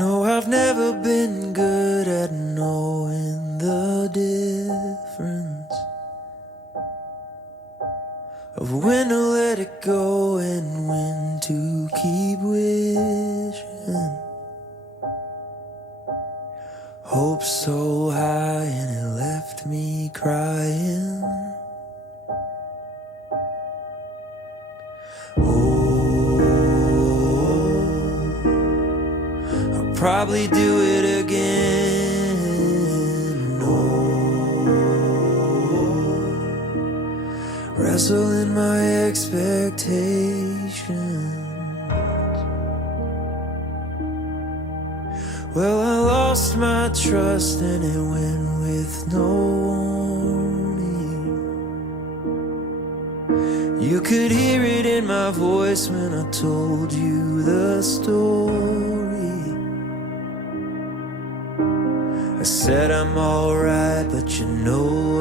No, I've never been good at knowing the difference of when to let it go and when to keep wishing. Hope so high and it left me crying. Probably do it again. No, wrestle in my expectations. Well, I lost my trust and it went with no warning. You could hear it in my voice when I told you the story. I said I'm alright, but you know